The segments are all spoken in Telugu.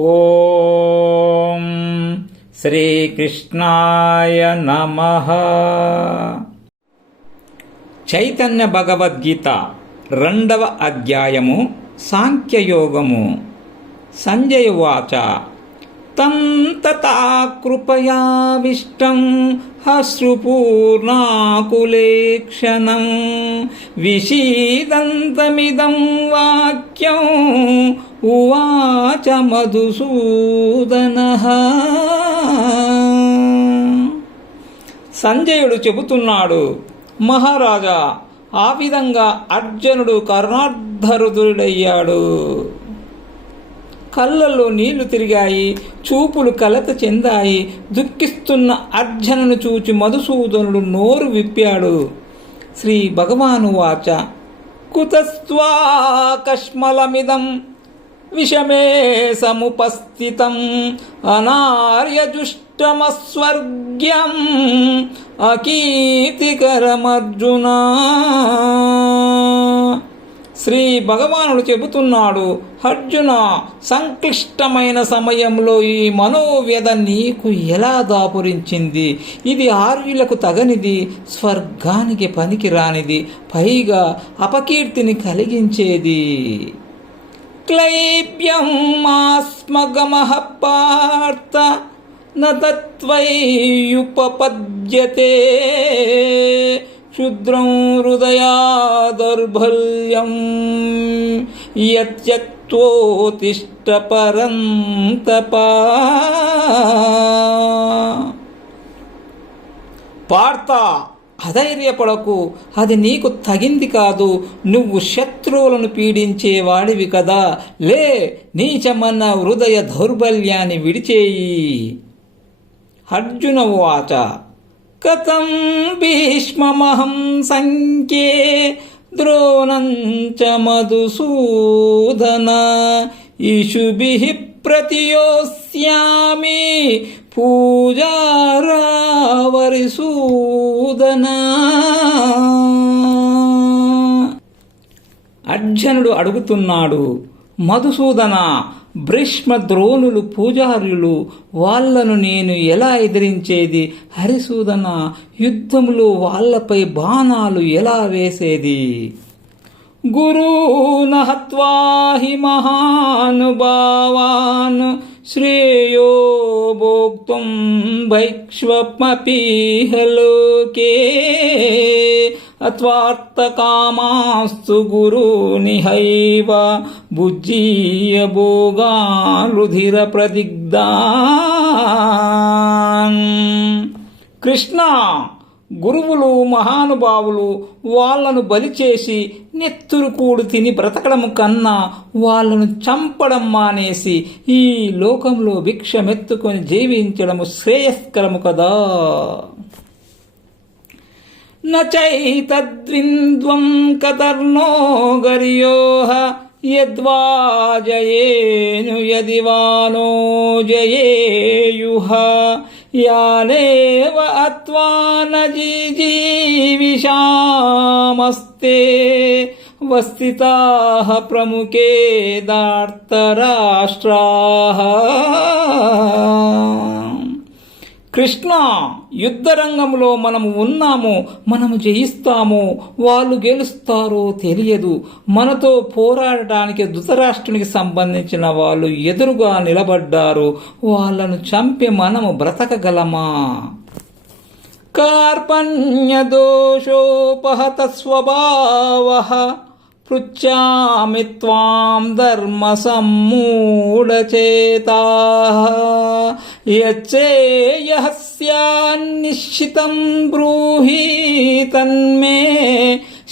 ఓం శ్రీకృష్ణాయ నమః. చైతన్య భగవద్గీత 2వ అధ్యాయము సాంఖ్యయోగము. సంజయ ఉవాచ తం తథా కృపయావిష్టం అశ్రుపూర్ణాకులేక్షణం విషీదంతమిదం వాక్యం ఉవాచ మధుసూదనః. సంజయుడు చెబుతున్నాడు, మహారాజా, ఆ విధంగా అర్జునుడు కరుణార్ధరుడయ్యాడు. కళ్ళల్లో నీళ్లు తిరిగాయి, చూపులు కలత చెందాయి. దుఃఖిస్తున్న అర్జునును చూచి మధుసూదనుడు నోరు విప్పాడు. శ్రీ భగవానువాచ కుతస్త్వా కష్మలమిదం విషమే సముపస్థితం అనార్యజుష్టమస్వర్గ్యం అకీర్తికరమర్జునా. శ్రీ భగవానుడు చెబుతున్నాడు, అర్జున, సంక్లిష్టమైన సమయంలో ఈ మనోవ్యధ నీకు ఎలా దాపురించింది? ఇది ఆర్యులకు తగనిది, స్వర్గానికి పనికిరానిది, పైగా అపకీర్తిని కలిగించేది. క్లైబ్యం మాస్మగమః పార్థ న తత్వయుపపద్యతే క్షుద్రం హృదయా దౌర్బల్యం యత్యక్తోతిష్ట పరంతప. పార్థ, అధైర్యపడకు, అది నీకు తగింది కాదు. నువ్వు శత్రువులను పీడించేవాడివి కదా. లే, నీచమన్న హృదయ దౌర్బల్యాన్ని విడిచేయి. అర్జున ఉవాచ కథం భీష్మమహం సంఖ్యే ద్రోణం చ మధుసూదన ఇషుభిః ప్రతియోస్యామి పూజారావరిసూదన. అర్జునుడు అడుగుతున్నాడు, మధుసూదన, భీష్మ ద్రోణులు పూజారులు, వాళ్లను నేను ఎలా ఎదిరించేది? హరిసూదన, యుద్ధములో వాళ్లపై బాణాలు ఎలా వేసేది? గురూన్ హత్వా హి మహానుభావాన్ శ్రేయో భోక్తుం భైక్ష్వమపీహ లోకే అత్వార్థకామాస్తు గురూనిహైవ భుజ్జీయ భోగాన్ రుధిర ప్రదిగ్ధాన్. కృష్ణ, గురువులు మహానుభావులు వాళ్లను బలిచేసి నెత్తురు కూడు తిని బ్రతకడం కన్నా వాళ్లను చంపడం మానేసి ఈ లోకంలో భిక్షమెత్తుకొని జీవించడము శ్రేయస్కరము కదా. నచైతద్వింద్వం కతర్నో గర్యోః యద్వా జయేను యదివానో జయేయుః యానేవ అత్వా న జీజీవిషామస్తే వస్థితాః ప్రముఖే దార్తరాష్ట్రాః. కృష్ణ, యుద్ధరంగంలో మనము ఉన్నాము, మనము జయిస్తాము, వాళ్ళు గెలుస్తారో తెలియదు. మనతో పోరాడటానికి ధృతరాష్ట్రునికి సంబంధించిన వాళ్ళు ఎదురుగా నిలబడ్డారు. వాళ్ళను చంపి మనము బ్రతకగలమా? కార్పణ్య దోషోపహత స్వభావః పృచ్ఛామి త్వాం ధర్మ సమ్మూఢచేతాః యచ్చేయః స్యాన్నిశ్చితం బ్రూహి తన్మే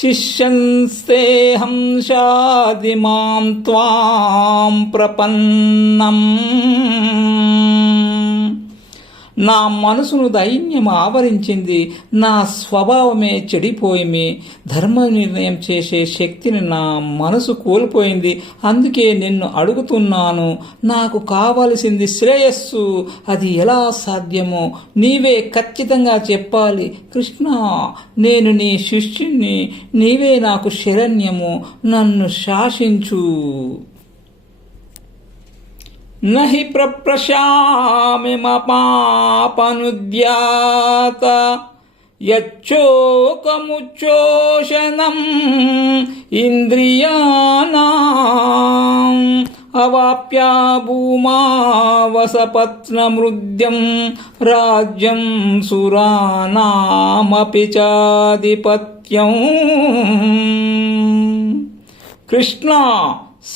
శిష్యంస్తేహం శాది మాం త్వాం ప్రపన్నం. నా మనసును దైన్యం ఆవరించింది, నా స్వభావమే చెడిపోయింది, ధర్మ నిర్ణయం చేసే శక్తిని నా మనసు కోల్పోయింది. అందుకే నిన్ను అడుగుతున్నాను, నాకు కావలసింది శ్రేయస్సు, అది ఎలా సాధ్యమో నీవే ఖచ్చితంగా చెప్పాలి. కృష్ణ, నేను నీ శిష్యుణ్ణి, నీవే నాకు శరణ్యము, నన్ను శాసించు. నహి ప్రప్రశామిమపాపనుద్యాత యచ్చోకముచ్చోషణం ఇంద్రియాణాం అవాప్య భూమావసపత్నమృద్యం రాజ్యం సురానామపి చాధిపత్యం. కృష్ణ,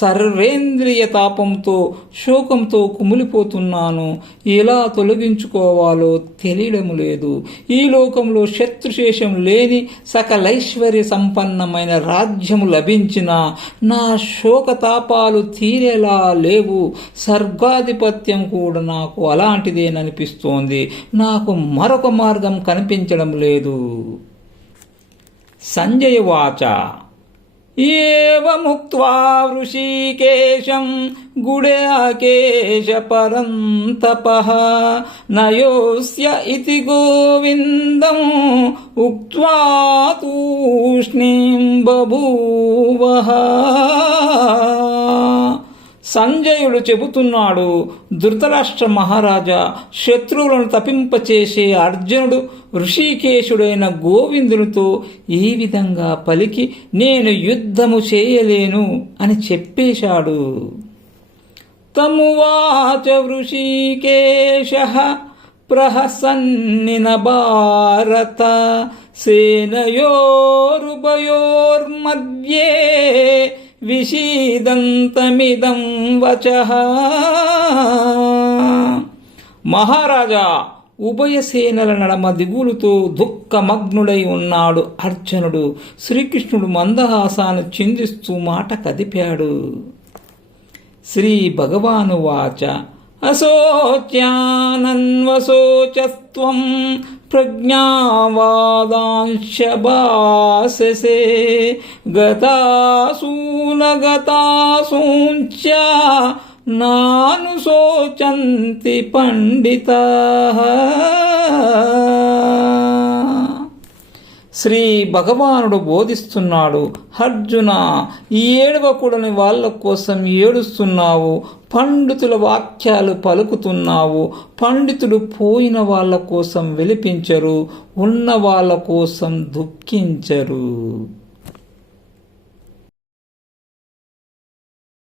సర్వేంద్రియ తాపంతో శోకంతో కుమిలిపోతున్నాను. ఎలా తొలగించుకోవాలో తెలియడం లేదు. ఈ లోకంలో శత్రుశేషం లేని సకలైశ్వర్య సంపన్నమైన రాజ్యము లభించినా నా శోకతాపాలు తీరేలా లేవు. స్వర్గాధిపత్యం కూడా నాకు అలాంటిదేననిపిస్తోంది. నాకు మరొక మార్గం కనిపించడం లేదు. సంజయ వాచ ఏవముక్త్వా వృషీకేశం గుడాకేశ పరంతపః నయోస్య ఇతి గోవిందం ఉక్త్వా తూష్ణీం బభూవః. సంజయుడు చెబుతున్నాడు, ధృతరాష్ట్ర మహారాజా, శత్రువులను తపింపచేసే అర్జునుడు ఋషికేశుడైన గోవిందునితో ఈ విధంగా పలికి నేను యుద్ధము చేయలేను అని చెప్పేశాడు. తమువాచ వృషీకేశః ప్రహసన్నిన భారత సేనయోరుభయోర్మధ్యే విషీదంతమిదం వచః. మహారాజా, ఉభయ సేనల నడమ దిగులుతో దుఃఖమగ్నుడై ఉన్నాడు అర్జునుడు. శ్రీకృష్ణుడు మందహాసాన్ని చిందిస్తూ మాట కదిపాడు. శ్రీ భగవానువాచ అశోచ్యానన్వశోచస్త్వం ప్రజ్ఞావాదాంశ భాససే గతాసూనగతాసూంచ నానుశోచంతి పండితాః. శ్రీ భగవానుడు బోధిస్తున్నాడు, అర్జున, ఏడవకూడని వాళ్ళ కోసం ఏడుస్తున్నావు, పండితుల వాక్యాలు పలుకుతున్నావు. పండితులు పోయిన వాళ్ళ కోసం విలిపించరు, ఉన్న వాళ్ళ కోసం దుఃఖించరు.